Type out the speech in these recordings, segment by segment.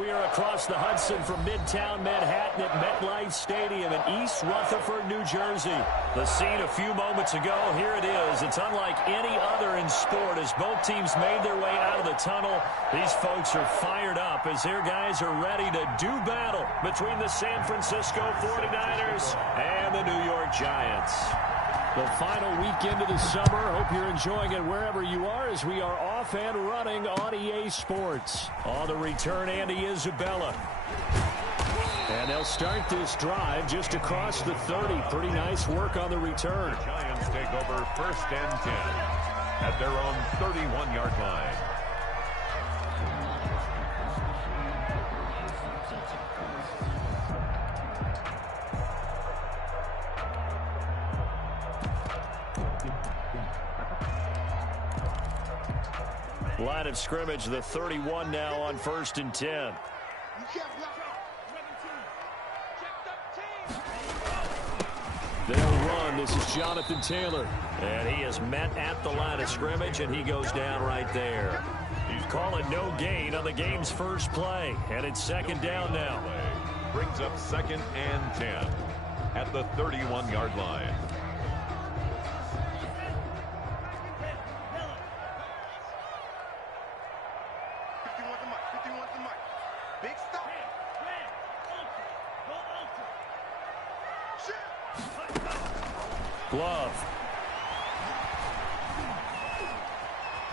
We are across the Hudson from Midtown Manhattan at MetLife Stadium in East Rutherford, New Jersey. The scene a few moments ago, here it is. It's unlike any other in sport as both teams made their way out of the tunnel. These folks are fired up as their guys are ready to do battle between the San Francisco 49ers and the New York Giants. The final weekend of the summer. Hope you're enjoying it wherever you are as we are off and running on EA Sports. On the return, Andy Isabella. And they'll start this drive just across the 30. Pretty nice work on the return. The Giants take over 1st and 10 at their own 31-yard line. Line of scrimmage, the 31 now on 1st and 10. They'll run. This is Jonathan Taylor. And he is met at the line of scrimmage, and he goes down right there. He's calling no gain on the game's first play. And it's 2nd down now. Brings up 2nd and 10 at the 31-yard line. Glove.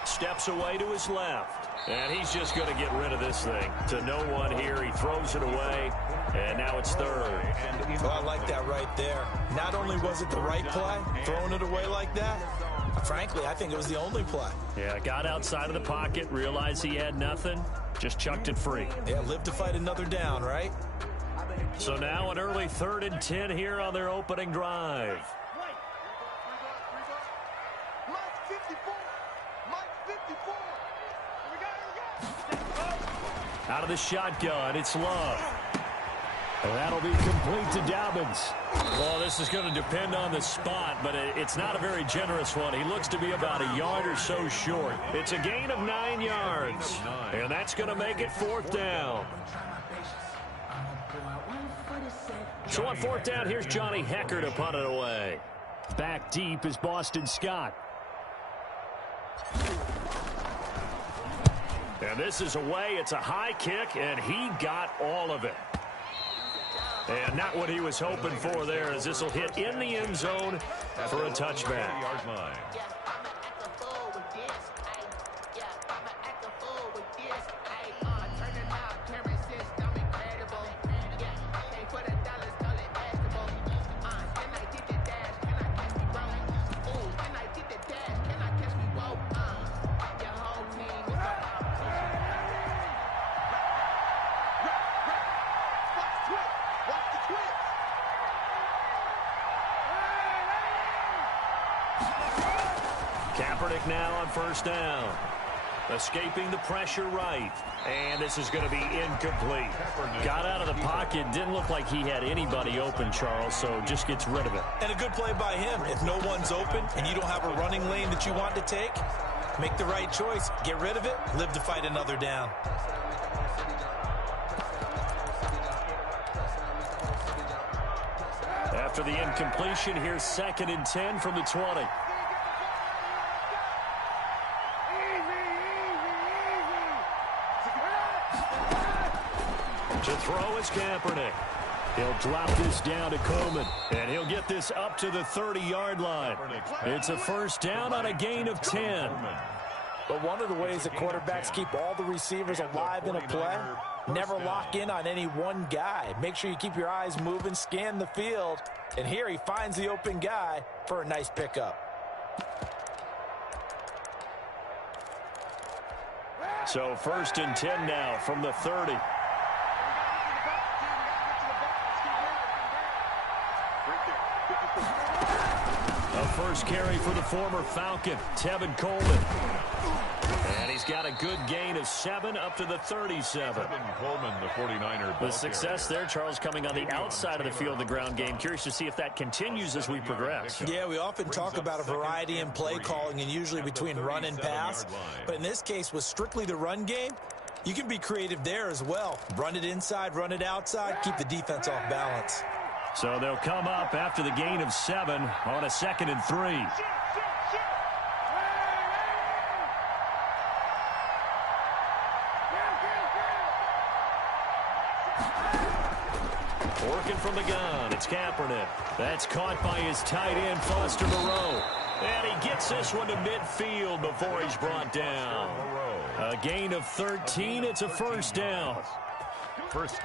Steps away to his left. And he's just going to get rid of this thing. To no one here. He throws it away. And now it's 3rd. Oh, I like that right there. Not only was it the right play, throwing it away like that, frankly, I think it was the only play. Yeah, got outside of the pocket, realized he had nothing, just chucked it free. Yeah, live to fight another down, right? So now an early 3rd and 10 here on their opening drive. Out of the shotgun, it's Love. And that'll be complete to Dobbins. Well, this is going to depend on the spot, but it's not a very generous one. He looks to be about a yard or so short. It's a gain of 9 yards, and that's going to make it 4th down. So on 4th down, here's Johnny Hecker to punt it away. Back deep is Boston Scott. And this is away. It's a high kick, and he got all of it. And not what he was hoping for there, as this will hit in the end zone for a touchback. Kaepernick now on 1st down. Escaping the pressure right. And this is going to be incomplete. Got out of the pocket. Didn't look like he had anybody open, Charles, so just gets rid of it. And a good play by him. If no one's open and you don't have a running lane that you want to take, make the right choice. Get rid of it. Live to fight another down. After the incompletion, here's 2nd and 10 from the 20. To throw is Kaepernick. He'll drop this down to Coleman, and he'll get this up to the 30-yard line. It's a 1st down on a gain of 10. But one of the ways that quarterbacks keep all the receivers alive in a play, never lock in on any one guy. Make sure you keep your eyes moving, scan the field, and here he finds the open guy for a nice pickup. So 1st and 10 now from the 30. A first carry for the former Falcon, Tevin Coleman. And he's got a good gain of 7 up to the 37. Tevin Coleman, the 49er. The success there, Charles, coming on the outside of the field, the ground game. Curious to see if that continues as we progress. Yeah, we often talk about a variety in play calling and usually between run and pass. But in this case, with strictly the run game, You can be creative there as well. Run it inside, run it outside, keep the defense off balance. So they'll come up after the gain of 7 on a 2nd and 3. Working from the gun, it's Kaepernick. That's caught by his tight end, Foster Moreau. And he gets this one to midfield before he's brought down. A gain of 13, it's a first down.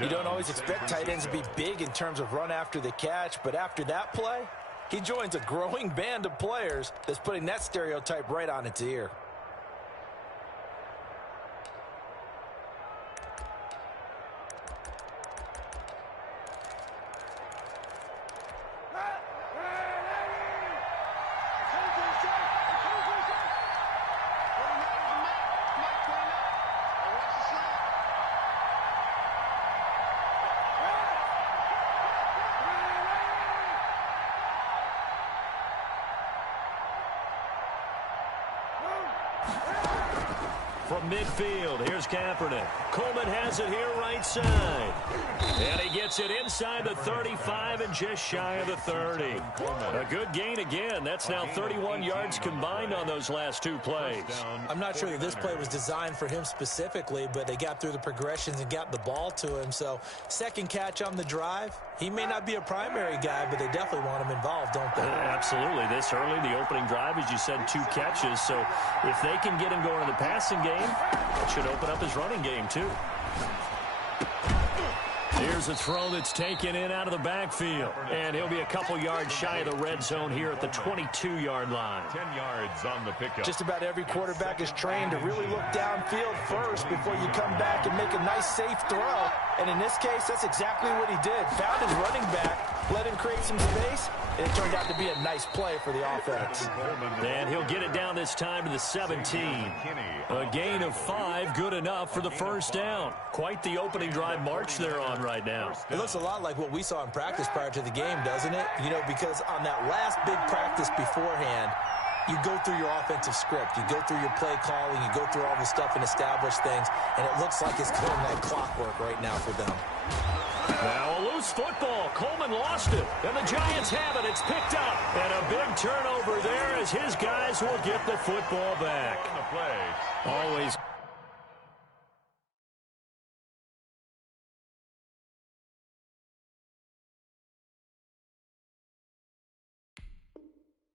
You don't always expect tight ends to be big in terms of run after the catch, but after that play, he joins a growing band of players that's putting that stereotype right on its ear. From midfield, here's Kaepernick. Coleman has it here right side. And he gets it inside the 35 and just shy of the 30. A good gain again. That's now 31 yards combined on those last 2 plays. I'm not sure that this play was designed for him specifically, but they got through the progressions and got the ball to him. So, second catch on the drive. He may not be a primary guy, but they definitely want him involved, don't they? Absolutely. This early, the opening drive, as you said, 2 catches. So if they can get him going in the passing game, it should open up his running game, too. Here's a throw that's taken in out of the backfield. And he'll be a couple yards shy of the red zone here at the 22-yard line. 10 yards on the pickup. Just about every quarterback is trained to really look downfield first before you come back and make a nice, safe throw. And in this case, that's exactly what he did. Found his running back, let him create some space, and it turned out to be a nice play for the offense. And he'll get it down this time to the 17. A gain of 5, good enough for the first down. Quite the opening drive march they're on right now. It looks a lot like what we saw in practice prior to the game, doesn't it? You know, because on that last big practice beforehand, you go through your offensive script. You go through your play calling. You go through all the stuff and establish things. And it looks like it's going like clockwork right now for them. Now a loose football. Coleman lost it. And the Giants have it. It's picked up. And a big turnover there as his guys will get the football back. Always.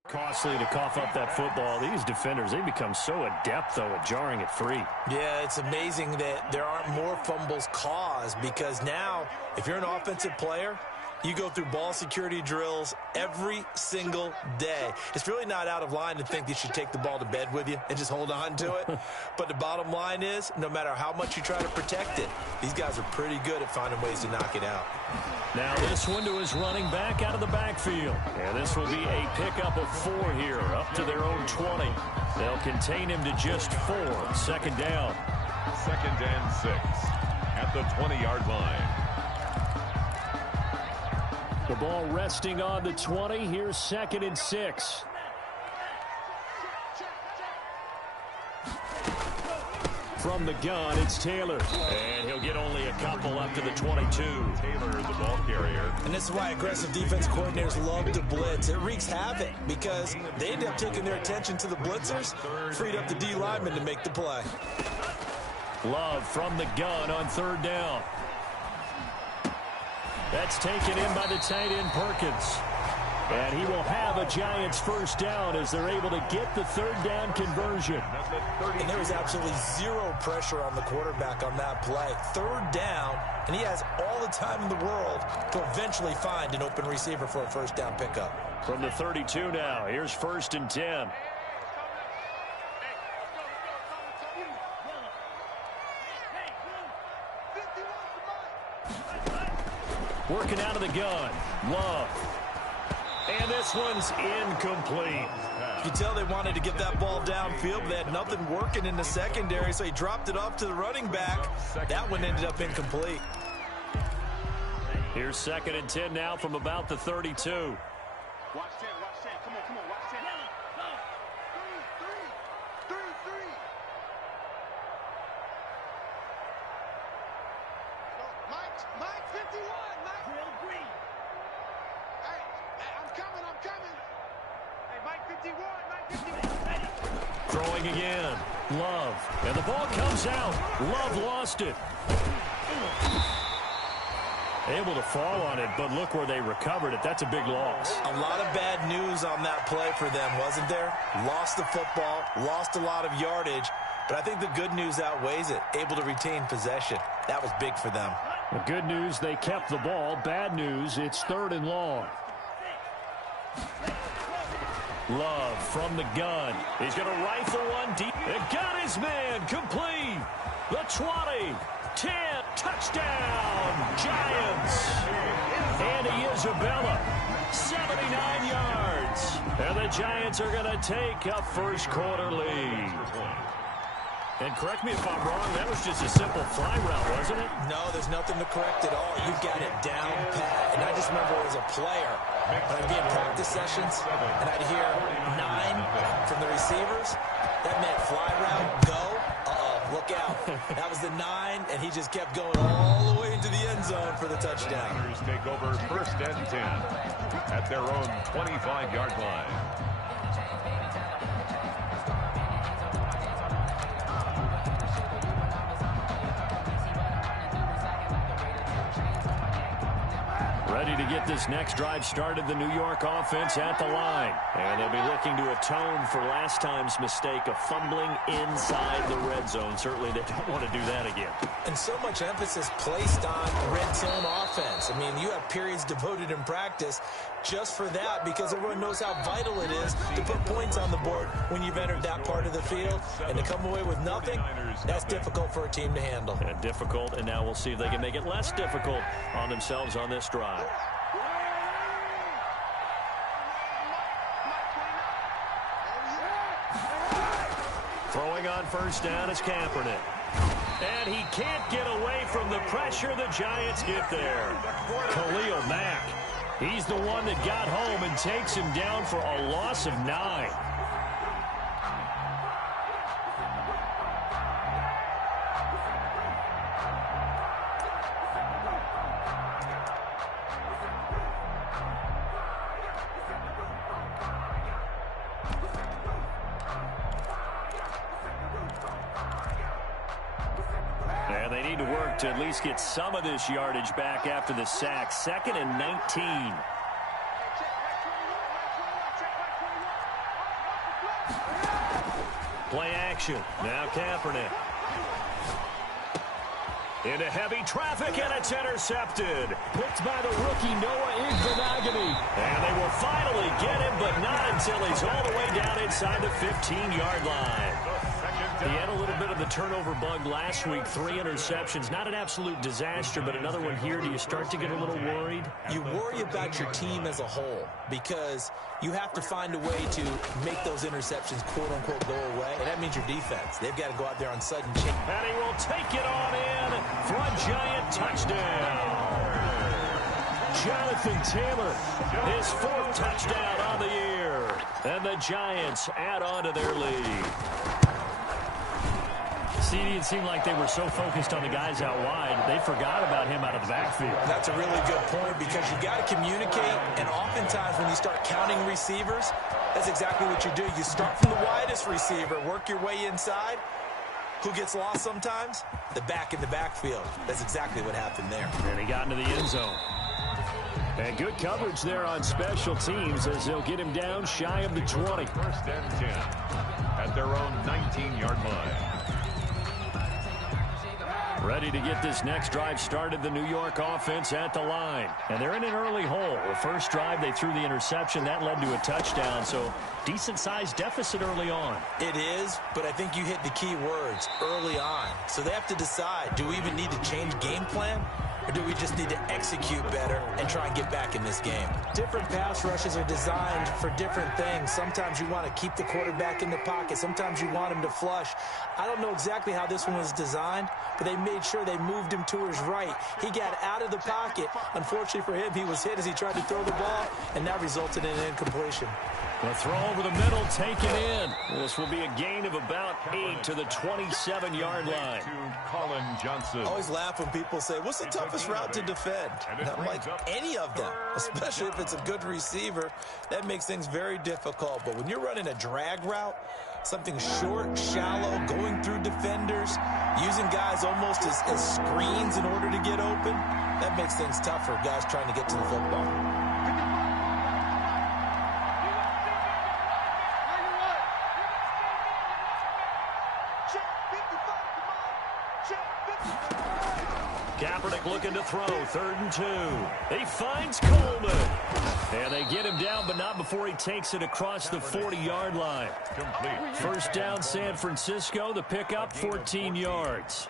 Costly to cough up that football. These defenders, they become so adept, though, at jarring it free. Yeah, it's amazing that there aren't more fumbles caused because now, if you're an offensive player, you go through ball security drills every single day. It's really not out of line to think that you take the ball to bed with you and just hold on to it. But the bottom line is, no matter how much you try to protect it, these guys are pretty good at finding ways to knock it out. Now this one to his running back out of the backfield. And this will be a pickup of 4 here, up to their own 20. They'll contain him to just 4. Second down. 2nd and 6 at the 20-yard line. The ball resting on the 20. Here's 2nd and 6. From the gun, it's Taylor. And he'll get only a couple up to the 22. Taylor, the ball carrier. And this is why aggressive defense coordinators love to blitz. It wreaks havoc because they end up taking their attention to the blitzers, freed up the D lineman to make the play. Love from the gun on 3rd down. That's taken in by the tight end Perkins. And he will have a Giants first down as they're able to get the 3rd down conversion. And there was absolutely zero pressure on the quarterback on that play. 3rd down, and he has all the time in the world to eventually find an open receiver for a first down pickup. From the 32 now, here's 1st and 10. Working out of the gun. Love. And this one's incomplete. You can tell they wanted to get that ball downfield, but they had nothing working in the secondary, so he dropped it off to the running back. That one ended up incomplete. Here's 2nd and 10 now from about the 32. Watch 10, watch 10. Come on, watch 10. Mike 51, Mike. Grill green. Hey, I'm coming. Hey, Mike 51, Mike 51. Ready. Throwing again. Love. And the ball comes out. Love lost it. Able to fall on it, but look where they recovered it. That's a big loss. A lot of bad news on that play for them, wasn't there? Lost the football, lost a lot of yardage, but I think the good news outweighs it. Able to retain possession. That was big for them. The good news, they kept the ball. Bad news, it's 3rd and long. Love from the gun. He's going to rifle one deep. It got his man complete. The 20, 10, touchdown, Giants. Andy Isabella, 79 yards. And the Giants are going to take a first quarter lead. And correct me if I'm wrong, that was just a simple fly route, wasn't it? No, there's nothing to correct at all. You got it down pat. And I just remember as a player, when I'd be in practice sessions, and I'd hear 9 from the receivers, that meant fly route, go. Look out. That was the 9, and he just kept going all the way into the end zone for the touchdown. Niners take over 1st and 10 at their own 25-yard line. Ready to get this next drive started, the New York offense at the line. And they'll be looking to atone for last time's mistake of fumbling inside the red zone. Certainly they don't want to do that again. And so much emphasis placed on red zone offense. I mean, you have periods devoted in practice just for that because everyone knows how vital it is to put points on the board when you've entered that part of the field. And to come away with nothing, that's difficult for a team to handle. And difficult, and now we'll see if they can make it less difficult on themselves on this drive. Throwing on 1st down is Kaepernick. And he can't get away from the pressure. The Giants get there. Khalil Mack. He's the one that got home and takes him down for a loss of 9. And they need to work to at least get some of this yardage back after the sack. 2nd and 19. Play action. Now Kaepernick. Into heavy traffic, and it's intercepted. Picked by the rookie Noah Igbinoghene. And they will finally get him, but not until he's all the way down inside the 15-yard line. He had a little bit of the turnover bug last week. 3 interceptions. Not an absolute disaster, but another one here. Do you start to get a little worried? You worry about your team as a whole because you have to find a way to make those interceptions, quote-unquote, go away. And that means your defense. They've got to go out there on sudden change. And he will take it on in for a Giant touchdown. Jonathan Taylor, his 4th touchdown on the year. And the Giants add on to their lead. It seemed like they were so focused on the guys out wide, they forgot about him out of the backfield. That's a really good point because you got to communicate, and oftentimes when you start counting receivers, that's exactly what you do. You start from the widest receiver, work your way inside. Who gets lost sometimes? The back in the backfield. That's exactly what happened there. And he got into the end zone. And good coverage there on special teams as they'll get him down shy of the 20. 1st and 10 at their own 19-yard line. Ready to get this next drive started, the New York offense at the line. And they're in an early hole. The first drive, they threw the interception. That led to a touchdown, so decent-sized deficit early on. It is, but I think you hit the key words, early on. So they have to decide, do we even need to change game plan? Or do we just need to execute better and try and get back in this game? Different pass rushes are designed for different things. Sometimes you want to keep the quarterback in the pocket. Sometimes you want him to flush. I don't know exactly how this one was designed, but they made sure they moved him to his right. He got out of the pocket. Unfortunately for him, he was hit as he tried to throw the ball, and that resulted in an incompletion. The throw over the middle, taken in. This will be a gain of about 8 to the 27-yard line. To Colin Johnson. I always laugh when people say, what's the toughest route to defend? And I'm like, any of them, especially if it's a good receiver. That makes things very difficult. But when you're running a drag route, something short, shallow, going through defenders, using guys almost as screens in order to get open, that makes things tough for guys trying to get to the football. Kaepernick looking to throw, 3rd and 2. He finds Coleman. And they get him down, but not before he takes it across the 40-yard line. Complete. First down, San Francisco. The pickup, 14 yards.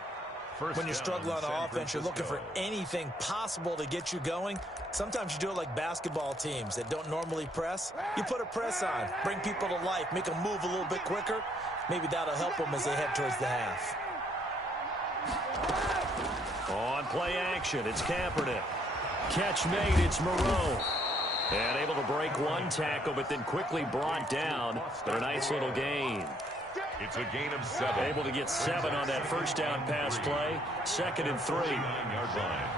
When you're struggling on offense, you're looking for anything possible to get you going. Sometimes you do it like basketball teams that don't normally press. You put a press on, bring people to life, make them move a little bit quicker. Maybe that'll help them as they head towards the half. On play action, it's Kaepernick. Catch made, it's Moreau. And able to break one tackle, but then quickly brought down. But a nice little gain. It's a gain of 7. Able to get 7 on that first down pass play. 2nd and 3. 9-yard line.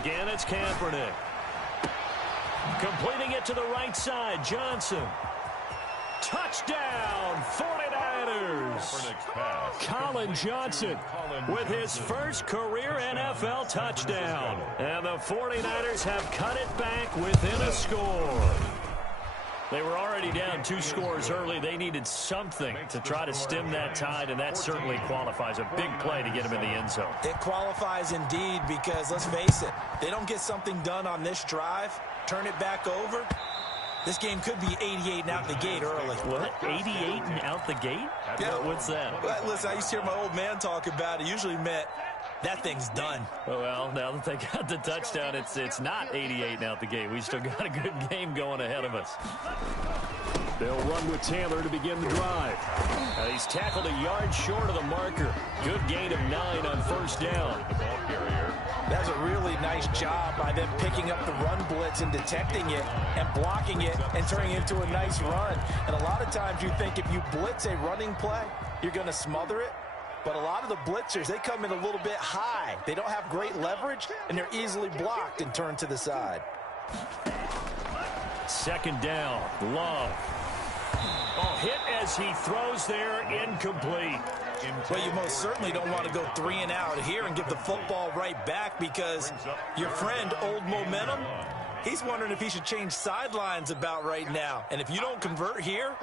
Again, it's Kaepernick. Completing it to the right side, Johnson. Touchdown, 49ers. Colin Johnson with his first career NFL touchdown. And the 49ers have cut it back within a score. They were already down 2 scores early. They needed something to try to stem that tide, and that certainly qualifies. A big play to get him in the end zone. It qualifies indeed because, let's face it, they don't get something done on this drive, turn it back over. This game could be 88 and out the gate early. What? 88 and out the gate? Yeah. What's that? Well, listen, I used to hear my old man talk about it. It usually meant that thing's done. Well, now that they got the touchdown, it's not 88 and out the gate. We still got a good game going ahead of us. They'll run with Taylor to begin the drive. He's tackled a yard short of the marker. Good gain of 9 on first down. That's a really nice job by them picking up the run blitz and detecting it and blocking it and turning it into a nice run. And a lot of times you think if you blitz a running play, you're going to smother it. But a lot of the blitzers, they come in a little bit high. They don't have great leverage, and they're easily blocked and turned to the side. 2nd down, Love. Oh, hit as he throws there, incomplete. Well, you most certainly don't want to go 3 and out here and give the football right back because your friend, Old Momentum, he's wondering if he should change sidelines about right now. And if you don't convert here,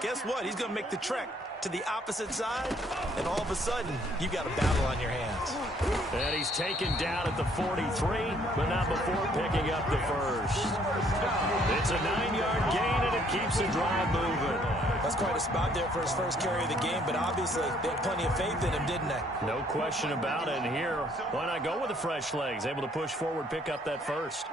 guess what? He's going to make the trek to the opposite side, and all of a sudden, you got a battle on your hands. And he's taken down at the 43, but not before picking up the first. It's a 9-yard gain, and it keeps the drive moving. That's quite a spot there for his first carry of the game, but obviously they had plenty of faith in him, didn't they? No question about it. And here, why not go with the fresh legs? Able to push forward, pick up that first.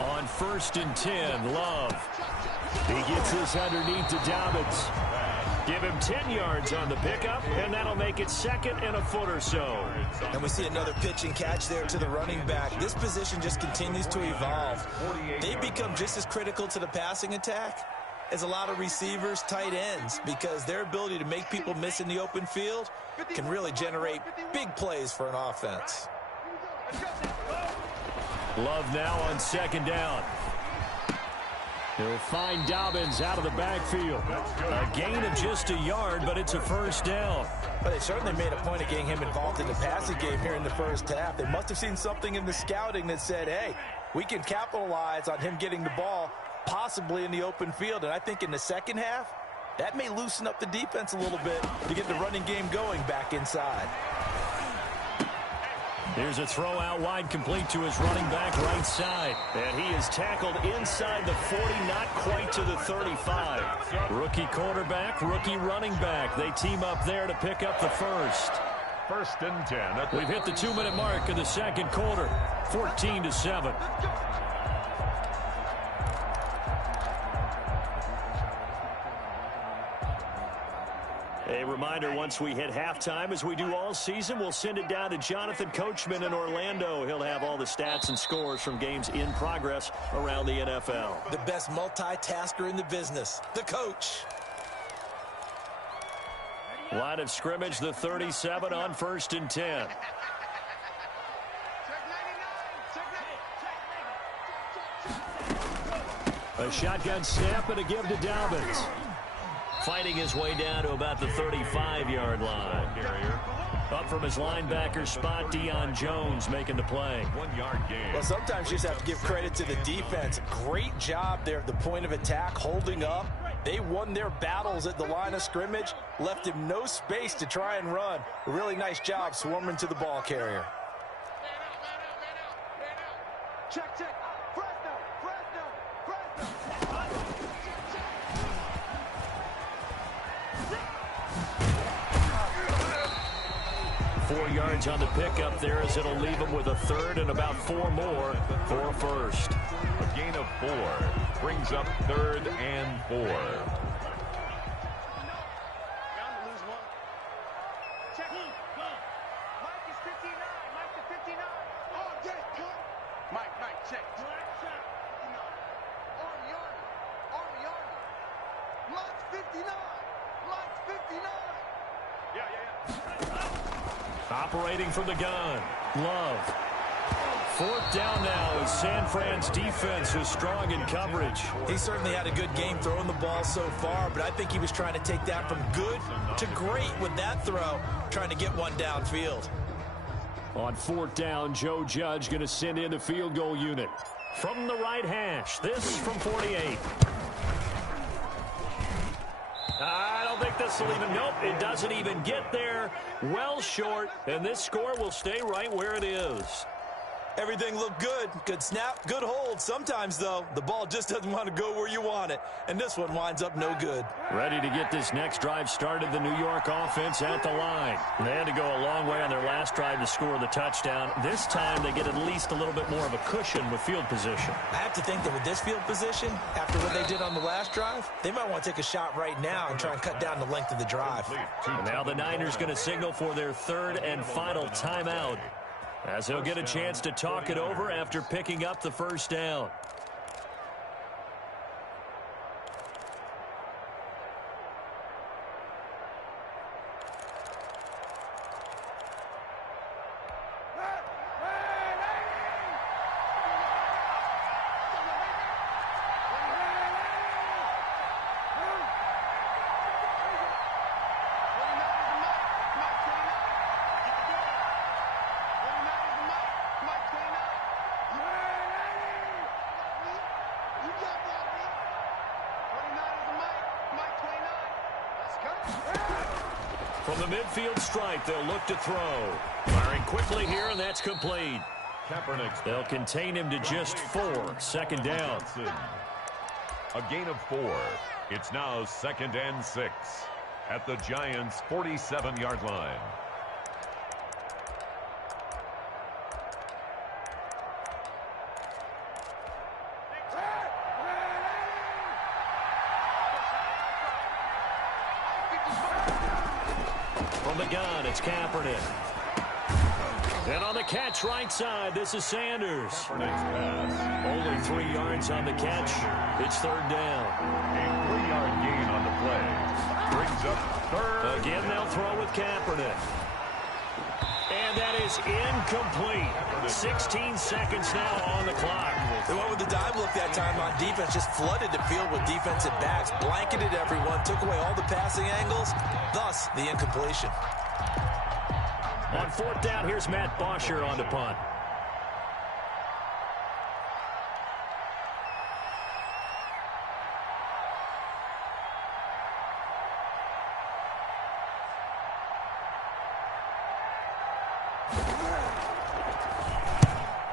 On 1st and 10, Love. He gets this underneath to Dobbins. Give him 10 yards on the pickup, and that'll make it 2nd and a foot or so. And we see another pitch and catch there to the running back. This position just continues to evolve. They become just as critical to the passing attack as a lot of receivers, tight ends, because their ability to make people miss in the open field can really generate big plays for an offense. Love now on 2nd down. He'll find Dobbins out of the backfield. A gain of just a yard, but it's a first down. Well, they certainly made a point of getting him involved in the passing game here in the first half. They must have seen something in the scouting that said, hey, we can capitalize on him getting the ball possibly in the open field. And I think in the second half, that may loosen up the defense a little bit to get the running game going back inside. Here's a throw out wide, complete to his running back right side. And he is tackled inside the 40, not quite to the 35. Rookie quarterback, rookie running back. They team up there to pick up the first. 1st and 10. We've hit the 2-minute mark of the second quarter, 14-7. A reminder, once we hit halftime, as we do all season, we'll send it down to Jonathan Coachman in Orlando. He'll have all the stats and scores from games in progress around the NFL. The best multitasker in the business, the coach. Line of scrimmage, the 37 on 1st and 10. A shotgun snap and a give to Dobbins. Fighting his way down to about the 35-yard line. Up from his linebacker spot, Deion Jones making the play. 1 yard gain. Well, sometimes you just have to give credit to the defense. Great job there at the point of attack, holding up. They won their battles at the line of scrimmage, left him no space to try and run. A really nice job swarming to the ball carrier. Check, check. Fresno, Fresno, Fresno. 4 yards on the pickup there as it'll leave him with a third and about 4 more for a first. A gain of 4 brings up 3rd and 4. Check. Mike is 59. Mike to 59. Oh, get it, cut. Mike, check. Army. Mike's 59. Mike's 59. Yeah. Operating from the gun. Love. 4th down now as San Fran's defense was strong in coverage. He certainly had a good game throwing the ball so far, but I think he was trying to take that from good to great with that throw, trying to get one downfield. On 4th down, Joe Judge going to send in the field goal unit. From the right hash, this from 48. I don't think this will even, nope, it doesn't even get there. Well short, and this score will stay right where it is. Everything looked good. Good snap, good hold. Sometimes, though, the ball just doesn't want to go where you want it, and this one winds up no good. Ready to get this next drive started, the New York offense at the line. They had to go a long way on their last drive to score the touchdown. This time, they get at least a little bit more of a cushion with field position. I have to think that with this field position, after what they did on the last drive, they might want to take a shot right now and try and cut down the length of the drive. And now the Niners going to signal for their 3rd and final timeout, as he'll get a chance to talk it over after picking up the 1st down. From the midfield stripe, they'll look to throw. Firing quickly here, and that's complete. They'll contain him to just 4. 2nd down. A gain of 4. It's now 2nd and 6 at the Giants' 47-yard line. From the gun, it's Kaepernick. And on the catch right side, this is Sanders. Only 3 yards on the catch. It's 3rd down. A 3-yard gain on the play. Brings up 3rd. Again, they'll throw with Kaepernick. And that is incomplete. 16 seconds now on the clock. They went with the dime look that time on defense, just flooded the field with defensive backs, blanketed everyone, took away all the passing angles, thus the incompletion. On 4th down, here's Matt Bosher on the punt.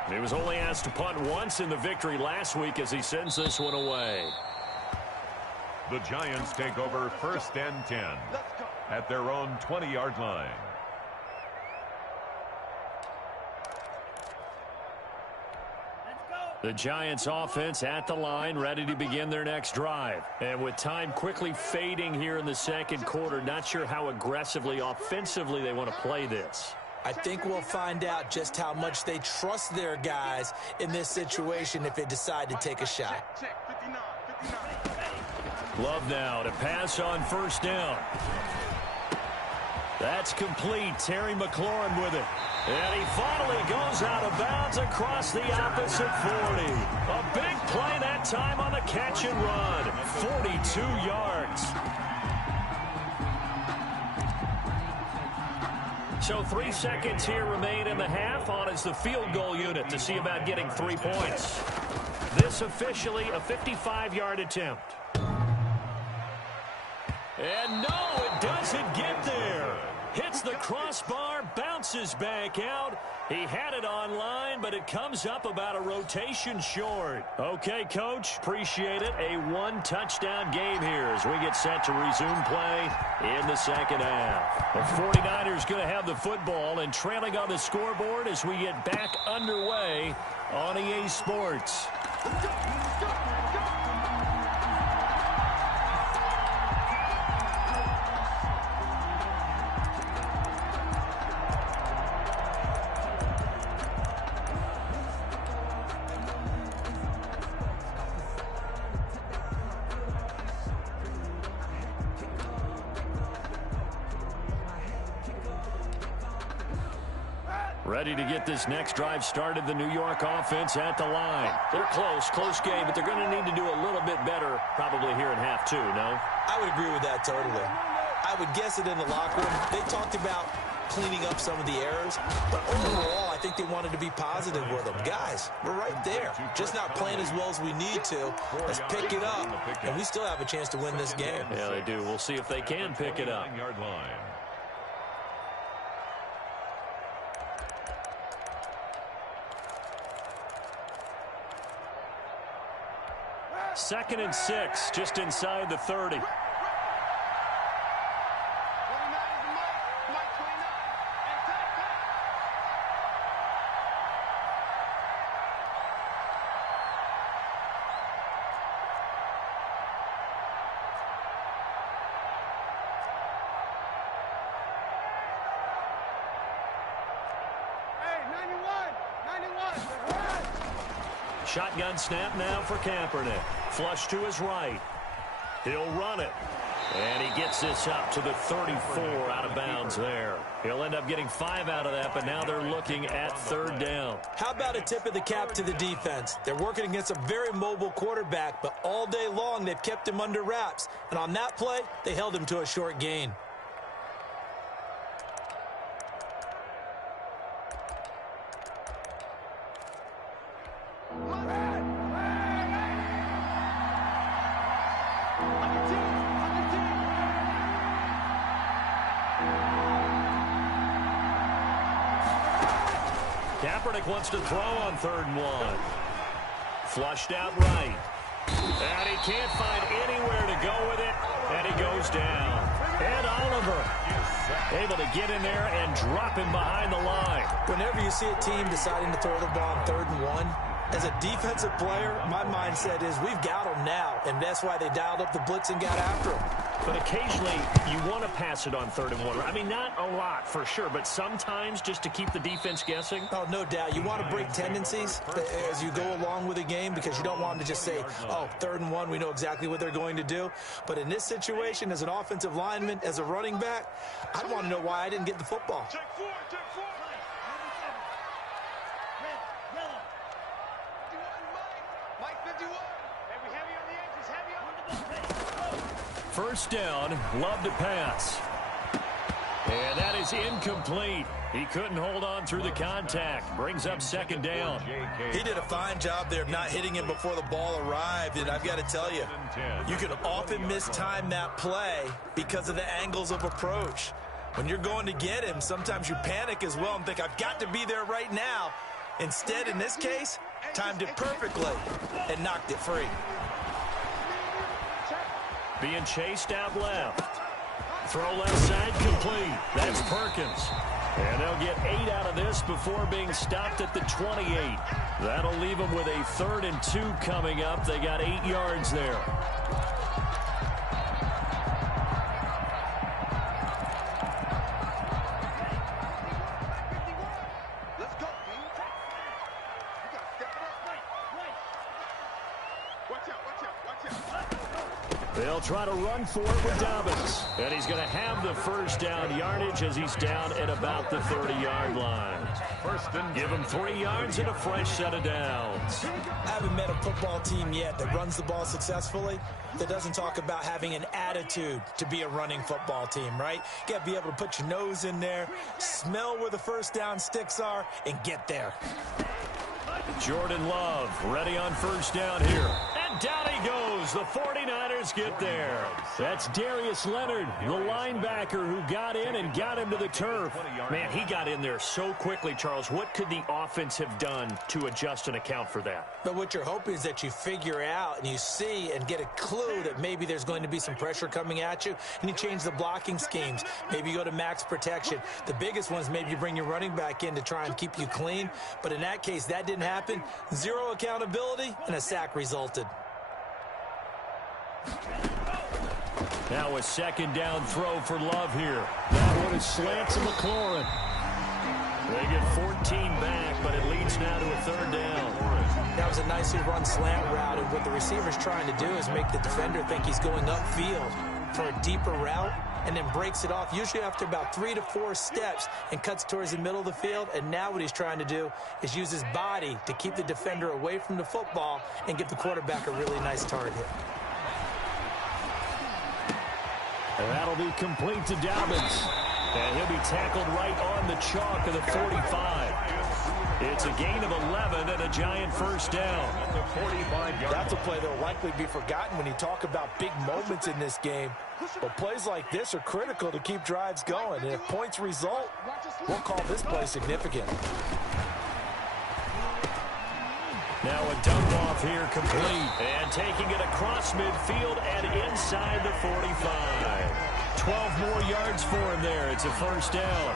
He was only asked to punt once in the victory last week as he sends this one away. The Giants take over 1st and 10 at their own 20-yard line. Let's go. The Giants offense at the line, ready to begin their next drive. And with time quickly fading here in the second quarter, not sure how aggressively, offensively they want to play this. I think we'll find out just how much they trust their guys in this situation if they decide to take a shot. Love now to pass on first down. That's complete. Terry McLaurin with it. And he finally goes out of bounds across the opposite 40. A big play that time on the catch and run. 42 yards. So 3 seconds here remain in the half. On is the field goal unit to see about getting 3 points. This officially a 55-yard attempt. And no, it doesn't get there. Hits the crossbar, bounces back out. He had it online, but it comes up about a rotation short. Okay, Coach, appreciate it. A one-touchdown game here as we get set to resume play in the second half. The 49ers going to have the football and trailing on the scoreboard as we get back underway on EA Sports. Ready to get this next drive started, the New York offense at the line. They're close game, but they're going to need to do a little bit better probably here in half two, no? I would agree with that totally. I would guess it in the locker room. They talked about cleaning up some of the errors, but overall, I think they wanted to be positive with them. Guys, we're right there. Just not playing as well as we need to. Let's pick it up, and we still have a chance to win this game. Yeah, they do. We'll see if they can pick it up. Second and 6, just inside the 30. Shotgun snap now for Kaepernick. Flush to his right. He'll run it. And he gets this up to the 34 out of bounds there. He'll end up getting 5 out of that, but now they're looking at third down. How about a tip of the cap to the defense? They're working against a very mobile quarterback, but all day long they've kept him under wraps. And on that play, they held him to a short gain. Kaepernick wants to throw on 3rd and 1. Flushed out right. And he can't find anywhere to go with it. And he goes down. Ed Oliver able to get in there and drop him behind the line. Whenever you see a team deciding to throw the ball on 3rd and 1, as a defensive player, my mindset is we've got them now. And that's why they dialed up the blitz and got after him. But occasionally, you want to pass it on 3rd and 1. I mean, not a lot for sure, but sometimes just to keep the defense guessing. Oh, no doubt. You want to break tendencies as you go along with a game because you don't want them to just say, oh, 3rd and 1, we know exactly what they're going to do. But in this situation, as an offensive lineman, as a running back, I want to know why I didn't get the football. Check 4, check 4. Mike 51. Heavy on the edges, heavy on the First down, Love to pass. And that is incomplete. He couldn't hold on through the contact. Brings up 2nd down. He did a fine job there of not hitting him before the ball arrived. And I've got to tell you, you can often mistime that play because of the angles of approach. When you're going to get him, sometimes you panic as well and think, I've got to be there right now. Instead, in this case, timed it perfectly and knocked it free. Being chased out left. Throw left side complete. That's Perkins. And they'll get 8 out of this before being stopped at the 28. That'll leave them with a 3rd and 2 coming up. They got 8 yards there. Let's go, team. You got to step it up. Watch out, watch out, watch out. They'll try to run for it with Dobbins. And he's going to have the first down yardage as he's down at about the 30-yard line. Give him 3 yards and a fresh set of downs. I haven't met a football team yet that runs the ball successfully that doesn't talk about having an attitude to be a running football team, right? You got to be able to put your nose in there, smell where the first down sticks are, and get there. Jordan Love ready on first down here. And down he goes. The 49ers get there. That's Darius Leonard, the linebacker who got in and got him to the turf. Man, he got in there so quickly, Charles. What could the offense have done to adjust and account for that? But what you're hoping is that you figure out and you see and get a clue that maybe there's going to be some pressure coming at you, and you change the blocking schemes. Maybe you go to max protection. The biggest one is maybe you bring your running back in to try and keep you clean. But in that case, that didn't happen. 0 accountability, and a sack resulted. Now a second down throw for Love here. That one is slant to McLaurin. They get 14 back, but it leads now to a 3rd down. That was a nicely run slant route, and what the receiver's trying to do is make the defender think he's going upfield for a deeper route, and then breaks it off, usually after about 3 to 4 steps, and cuts towards the middle of the field. And now what he's trying to do is use his body to keep the defender away from the football and give the quarterback a really nice target. And that'll be complete to Dobbins. And he'll be tackled right on the chalk of the 45. It's a gain of 11 and a giant first down. That's a play that will likely be forgotten when you talk about big moments in this game. But plays like this are critical to keep drives going. And if points result, we'll call this play significant. Now a dump off here complete. And taking it across midfield and inside the 45. 12 more yards for him there. It's a first down.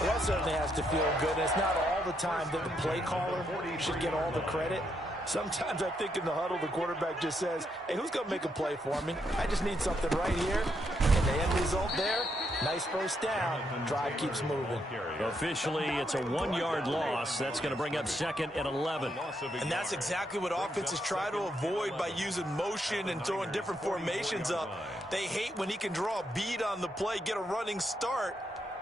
Well, that certainly has to feel good. And it's not all the time that the play caller should get all the credit. Sometimes I think in the huddle, the quarterback just says, hey, who's going to make a play for me? I just need something right here. And the end result there, nice first down. Drive keeps moving. Officially, it's a 1-yard loss. That's going to bring up 2nd and 11. And that's exactly what offenses try to avoid by using motion and throwing different formations up. They hate when he can draw a bead on the play, get a running start,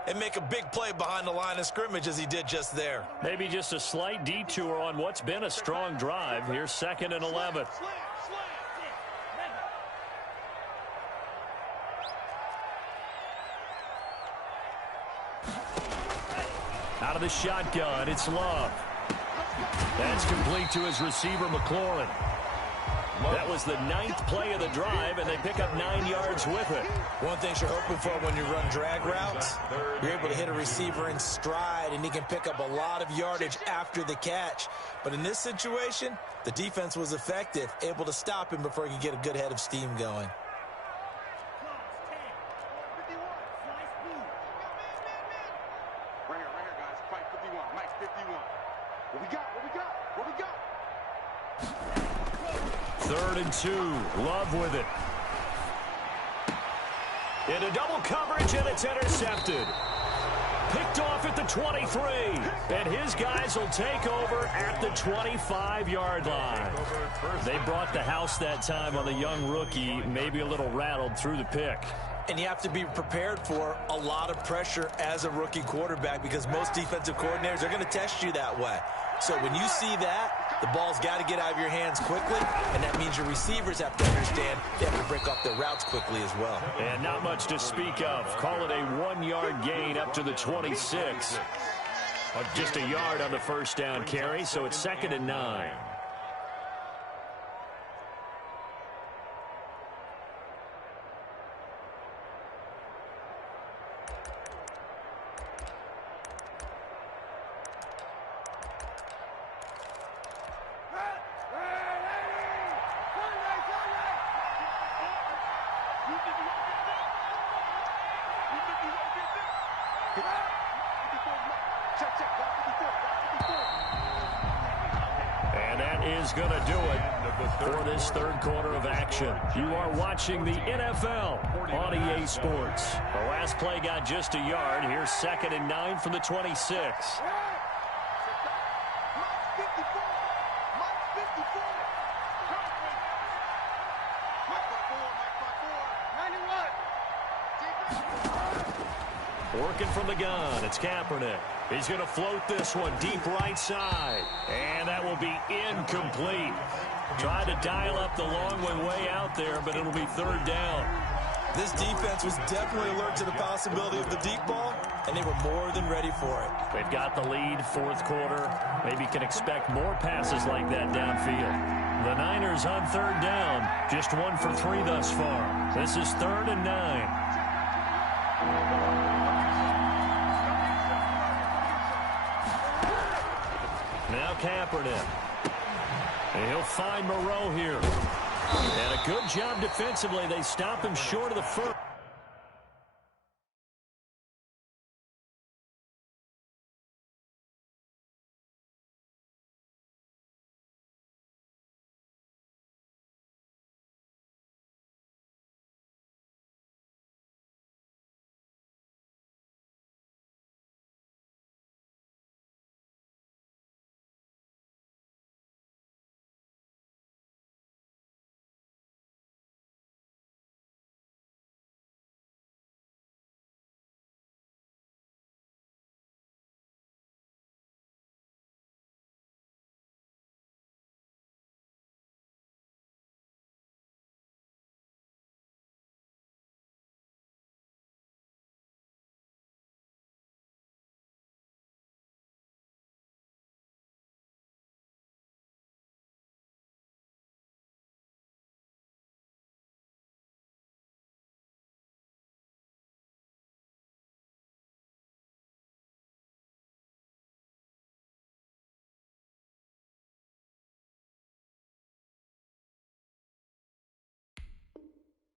and make a big play behind the line of scrimmage as he did just there. Maybe just a slight detour on what's been a strong drive. Here's 2nd and 11. Out of the shotgun, it's Love. That's complete to his receiver, McLaurin. That was the 9th play of the drive, and they pick up 9 yards with it. One thing you're hoping for when you run drag routes, you're able to hit a receiver in stride, and he can pick up a lot of yardage after the catch. But in this situation, the defense was effective, able to stop him before he could get a good head of steam going. Right here, guys. Fight 51. Mike 51. What we got? What we got? What we got? 3rd and 2. Love with it. Into double coverage, and it's intercepted. Picked off at the 23. And his guys will take over at the 25-yard line. They brought the house that time on the young rookie, maybe a little rattled through the pick. And you have to be prepared for a lot of pressure as a rookie quarterback because most defensive coordinators are going to test you that way. So when you see that, the ball's got to get out of your hands quickly, and that means your receivers have to understand they have to break off their routes quickly as well. And not much to speak of. Call it a 1-yard gain up to the 26. Just a yard on the first down carry, so it's 2nd and 9. And that is going to do it for this third quarter of action. You are watching the NFL on EA Sports. The last play got just a yard. Here's 2nd and 9 from the 26. Working from the gun, it's Kaepernick. He's going to float this one deep right side. And that will be incomplete. Tried to dial up the long one way out there, but it'll be 3rd down. This defense was definitely alert to the possibility of the deep ball, and they were more than ready for it. They've got the lead, 4th quarter. Maybe can expect more passes like that downfield. The Niners on 3rd down, just 1 for 3 thus far. This is 3rd and 9. Now Kaepernick. And he'll find Moreau here. And a good job defensively. They stop him short of the first.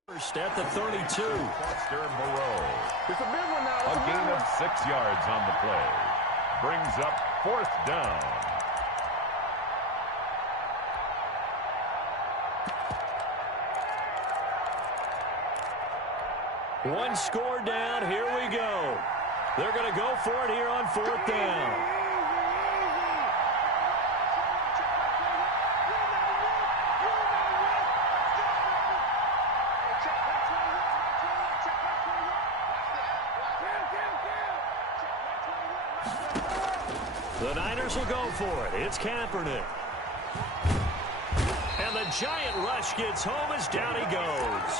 First at the 32. Foster Moreau. A gain of 6 yards on the play. Brings up 4th down. One score down. Here we go. They're going to go for it here on 4th down. The Niners will go for it. It's Kaepernick. And the giant rush gets home as down he goes.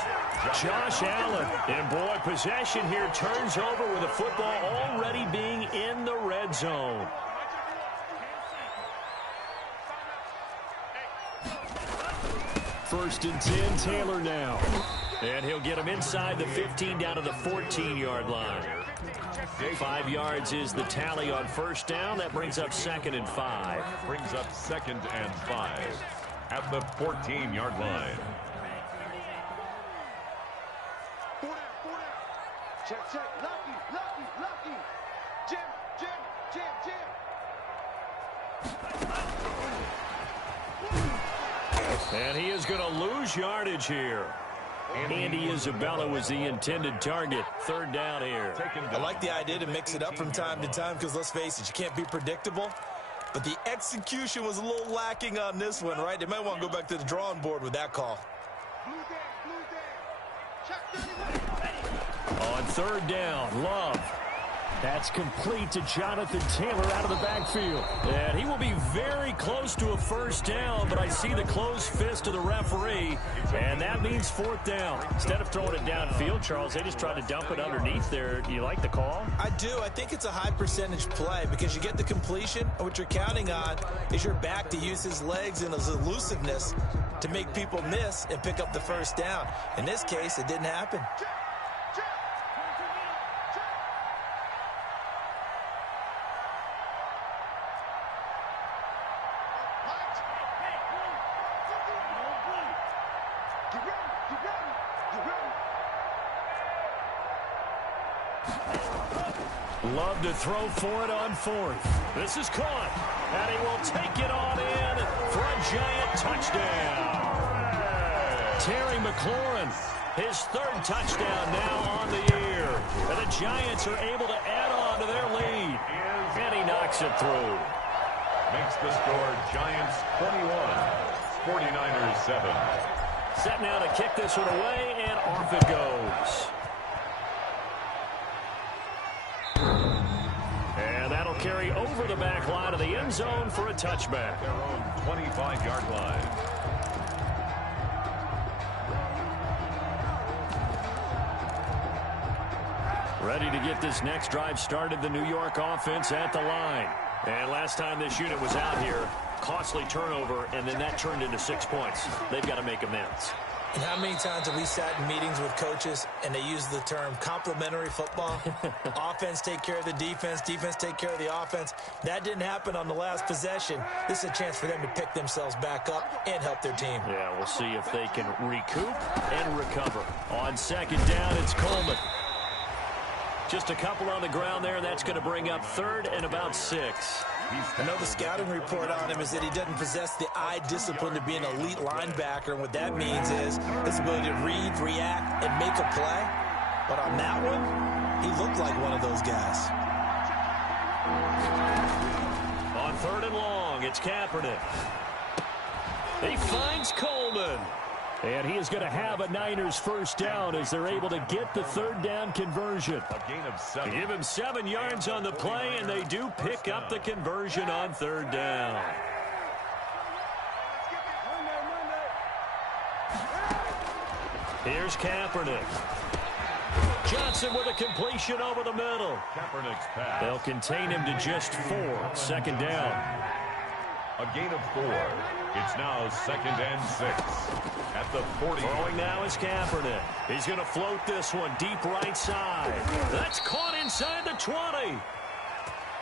Josh Allen. And boy, possession here turns over with the football already being in the red zone. First and 10, Taylor now. And he'll get him inside the 15 down to the 14-yard line. 5 yards is the tally on 1st down. That brings up 2nd and 5. Brings up 2nd and 5 at the 14-yard line. Check. Lucky. Jim. And he is going to lose yardage here. Andy Isabella was the intended target. 3rd down here. I like the idea to mix it up from time to time because, let's face it, you can't be predictable. But the execution was a little lacking on this one, right? They might want to go back to the drawing board with that call. On 3rd down, Love. That's complete to Jonathan Taylor out of the backfield. And he will be very close to a 1st down, but I see the closed fist of the referee, and that means 4th down. Instead of throwing it downfield, Charles, they just tried to dump it underneath there. Do you like the call? I do. I think it's a high percentage play because you get the completion, and what you're counting on is your back to use his legs and his elusiveness to make people miss and pick up the 1st down. In this case, it didn't happen. Love to throw for it on fourth. This is caught, and he will take it on in for a Giant touchdown. Terry McLaurin, his third touchdown now on the year. And the Giants are able to add on to their lead. And he knocks it through. Makes the score Giants 21, 49ers 7. Set now to kick this one away, and off it goes. And that'll carry over the back line of the end zone for a touchback. Their own 25-yard line. Ready to get this next drive started, the New York offense at the line. And last time this unit was out here, costly turnover, and then that turned into 6 points. They've got to make amends. And how many times have we sat in meetings with coaches and they use the term complementary football? Offense take care of the defense, defense take care of the offense. That didn't happen on the last possession. This is a chance for them to pick themselves back up and help their team. Yeah, we'll see if they can recoup and recover. On second down, it's Coleman. Just a couple on the ground there, and that's going to bring up third and about 6. I know the scouting report on him is that he doesn't possess the eye discipline to be an elite linebacker, and what that means is his ability to read, react, and make a play. But on that one, he looked like one of those guys. On third and long, it's Kaepernick. He finds Coleman. And he is going to have a Niners first down as they're able to get the third down conversion. A gain of 7. Give him 7 yards on the play, and they do pick up the conversion on third down. Here's Kaepernick. Johnson with a completion over the middle. Kaepernick's pass. They'll contain him to just 4. Second down. A gain of 4. It's now second and 6 at the 40. Throwing now is Kaepernick. He's going to float this one deep right side. That's caught inside the 20.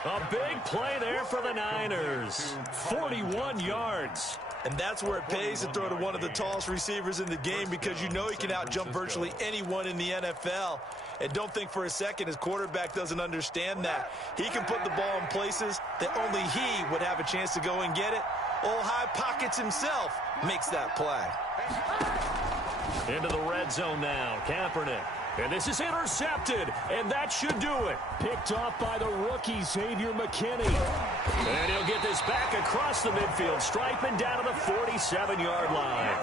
A big play there for the Niners. 41 yards. And that's where it pays to throw to one of the tallest receivers in the game, because you know he can outjump virtually anyone in the NFL. And don't think for a second his quarterback doesn't understand that. He can put the ball in places that only he would have a chance to go and get it. Old High Pockets himself makes that play. Into the red zone now. Kaepernick. And this is intercepted, and that should do it. Picked off by the rookie, Xavier McKinney. And he'll get this back across the midfield stripe and down to the 47-yard line.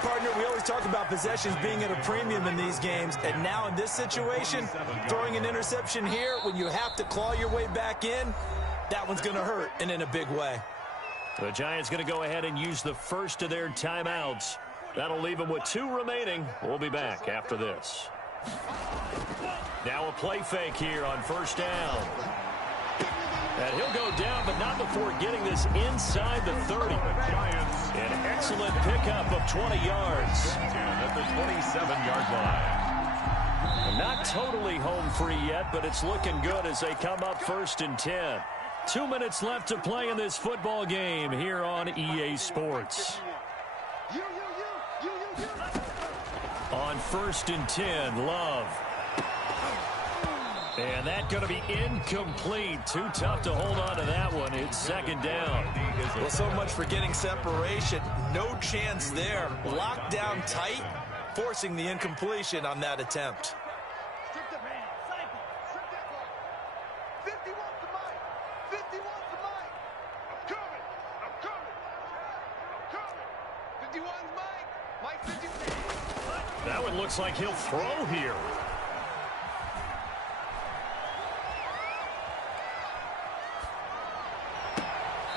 Partner, we always talk about possessions being at a premium in these games, and now in this situation, throwing an interception here when you have to claw your way back in, that one's going to hurt, and in a big way. The Giants going to go ahead and use the first of their timeouts. That'll leave them with 2 remaining. We'll be back after this. Now a play fake here on first down. And he'll go down, but not before getting this inside the 30. An excellent pickup of 20 yards. At the 27-yard line. Not totally home free yet, but it's looking good as they come up first and 10. 2 minutes left to play in this football game here on EA Sports. On first and 10, Love. And that's going to be incomplete. Too tough to hold on to that one. It's second down. Well, so much for getting separation. No chance there. Locked down tight, forcing the incompletion on that attempt. That one looks like he'll throw here.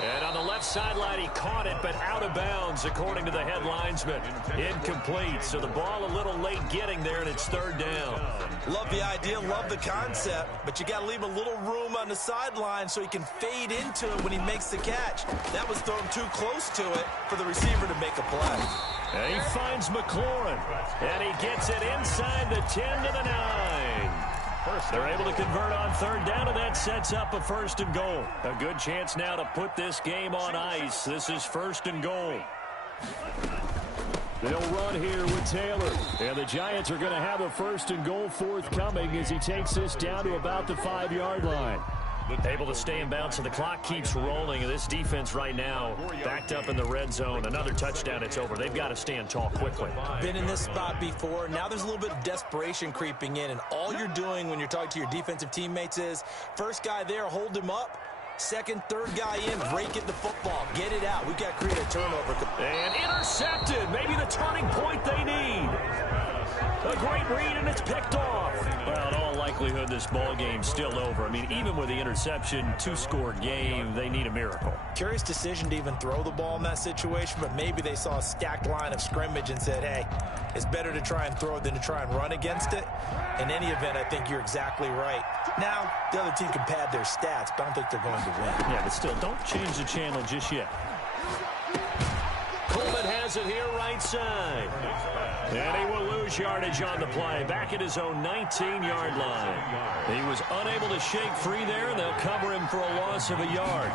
And on the left sideline, he caught it, but out of bounds, according to the head linesman. Incomplete, so the ball a little late getting there, and it's third down. Love the idea, love the concept, but you got to leave a little room on the sideline so he can fade into it when he makes the catch. That was thrown too close to it for the receiver to make a play. And he finds McLaurin, and he gets it inside the 10 to the 9. They're able to convert on third down, and that sets up a first and goal. A good chance now to put this game on ice. This is first and goal. They'll run here with Taylor. And the Giants are going to have a 1st and goal forthcoming as he takes this down to about the 5-yard line. Able to stay in bounds, so the clock keeps rolling. And this defense right now backed up in the red zone. Another touchdown, it's over. They've got to stand tall quickly. Been in this spot before. Now there's a little bit of desperation creeping in. And all you're doing when you're talking to your defensive teammates is, first guy there, hold him up. Second, third guy in, rake at the football. Get it out. We've got to create a turnover. And intercepted. Maybe the turning point they need. A great read, and it's picked off. Well, in all likelihood, this ball game's still over. I mean, even with the interception, 2-score game, they need a miracle. Curious decision to even throw the ball in that situation, but maybe they saw a stacked line of scrimmage and said, hey, it's better to try and throw than to try and run against it. In any event, I think you're exactly right. Now, the other team can pad their stats, but I don't think they're going to win. Yeah, but still, don't change the channel just yet. Coleman has it here right side. And he will lose yardage on the play. Back at his own 19-yard line. He was unable to shake free there, and they'll cover him for a loss of a yard.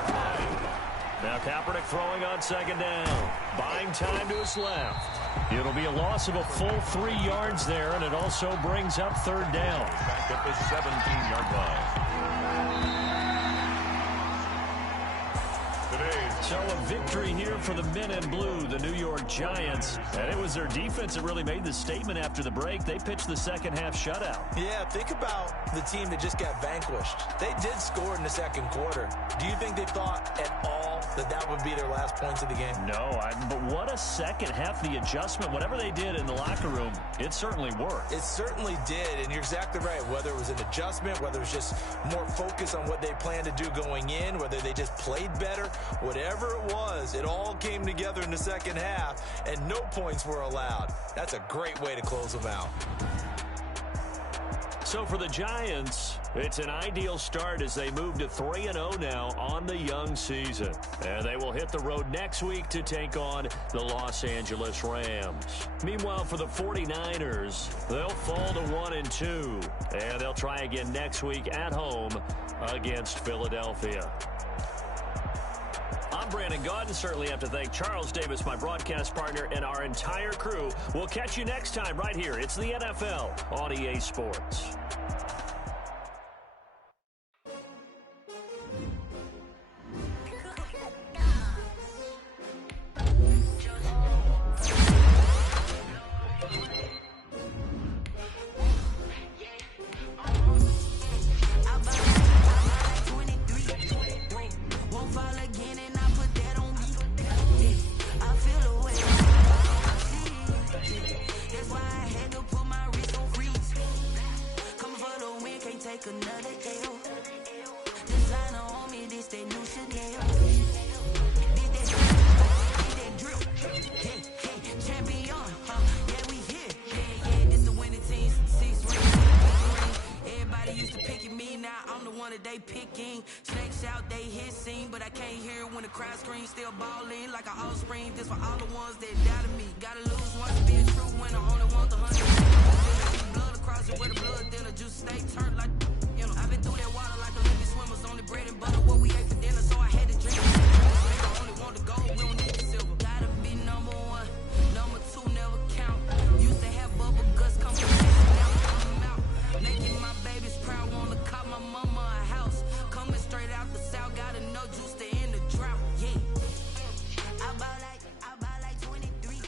Now Kaepernick throwing on 2nd down. Buying time to his left. It'll be a loss of a full 3 yards there, and it also brings up 3rd down. Back at the 17-yard line. So a victory here for the men in blue, the New York Giants. And it was their defense that really made the statement after the break. They pitched the second-half shutout. Yeah, think about the team that just got vanquished. They did score in the 2nd quarter. Do you think they thought at all that that would be their last points of the game? No, but what a second half. The adjustment, whatever they did in the locker room, it certainly worked. It certainly did, and you're exactly right. Whether it was an adjustment, whether it was just more focus on what they planned to do going in, whether they just played better, whatever it was, it all came together in the 2nd half, and no points were allowed. That's a great way to close them out. So for the Giants, it's an ideal start as they move to 3-0 now on the young season. And they will hit the road next week to take on the Los Angeles Rams. Meanwhile, for the 49ers, they'll fall to 1-2. And they'll try again next week at home against Philadelphia. I'm Brandon Gaudin. Certainly have to thank Charles Davis, my broadcast partner, and our entire crew. We'll catch you next time right here. It's the NFL on EA Sports.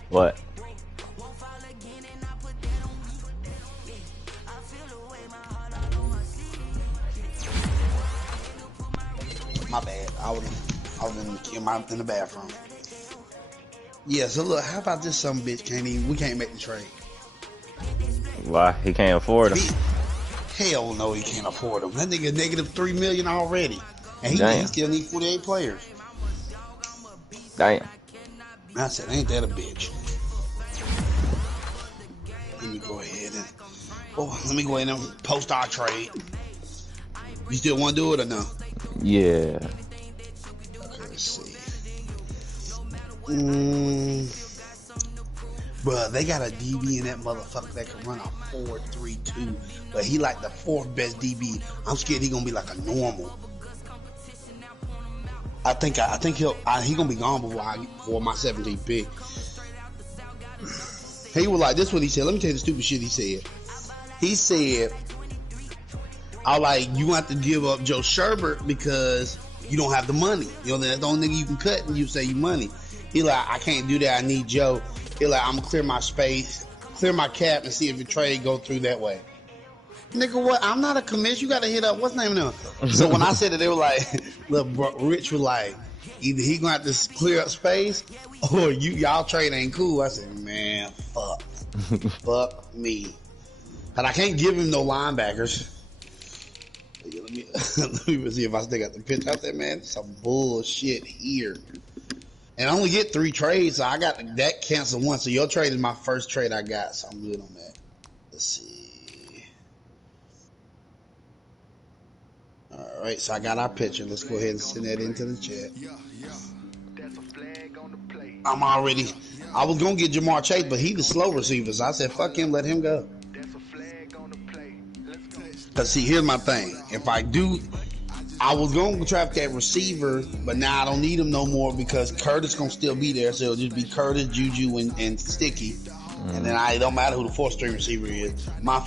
What? My bad. I was in the bathroom. Yeah, so look, how about this some bitch we can't make the trade? Why? He can't afford them. Hell no, he can't afford them. That nigga negative $3 million already. And he still need 48 players. Damn. I said, ain't that a bitch? Let me go ahead and post our trade. You still want to do it or no? Yeah. Okay, let's see. Bruh, they got a DB in that motherfucker that can run a 4.32, but he like the 4th best DB. I'm scared he gonna be like a normal. I think he gonna be gone before my 17th pick. He was like, this is what he said. Let me tell you the stupid shit he said. He said, you have to give up Joe Sherbert because you don't have the money. You know, that's the only nigga you can cut and you say you money. He like, I can't do that. I need Joe. He like, I'm going to clear my space, clear my cap and see if the trade go through that way. Nigga, what? I'm not a commission. You got to hit up. What's the name of them? So when I said it, they were like, look, bro, Rich was like, either he going to have to clear up space or y'all trade ain't cool. I said, man, fuck. Fuck me. And I can't give him no linebackers. Let me see if I still got the pitch out there, man. Some bullshit here. And I only get 3 trades, so I got that canceled one. So your trade is my first trade I got, so I'm good on that. Let's see. All right, so I got our picture. Let's go ahead and send that into the chat. I was going to get Jamar Chase, but he the slow receiver, so I said, fuck him, let him go. Because, see, here's my thing. If I do, I was going to draft that receiver, but now I don't need him no more because Curtis going to still be there, so it'll just be Curtis, Juju, and Sticky. And then it don't matter who the 4th string receiver is. My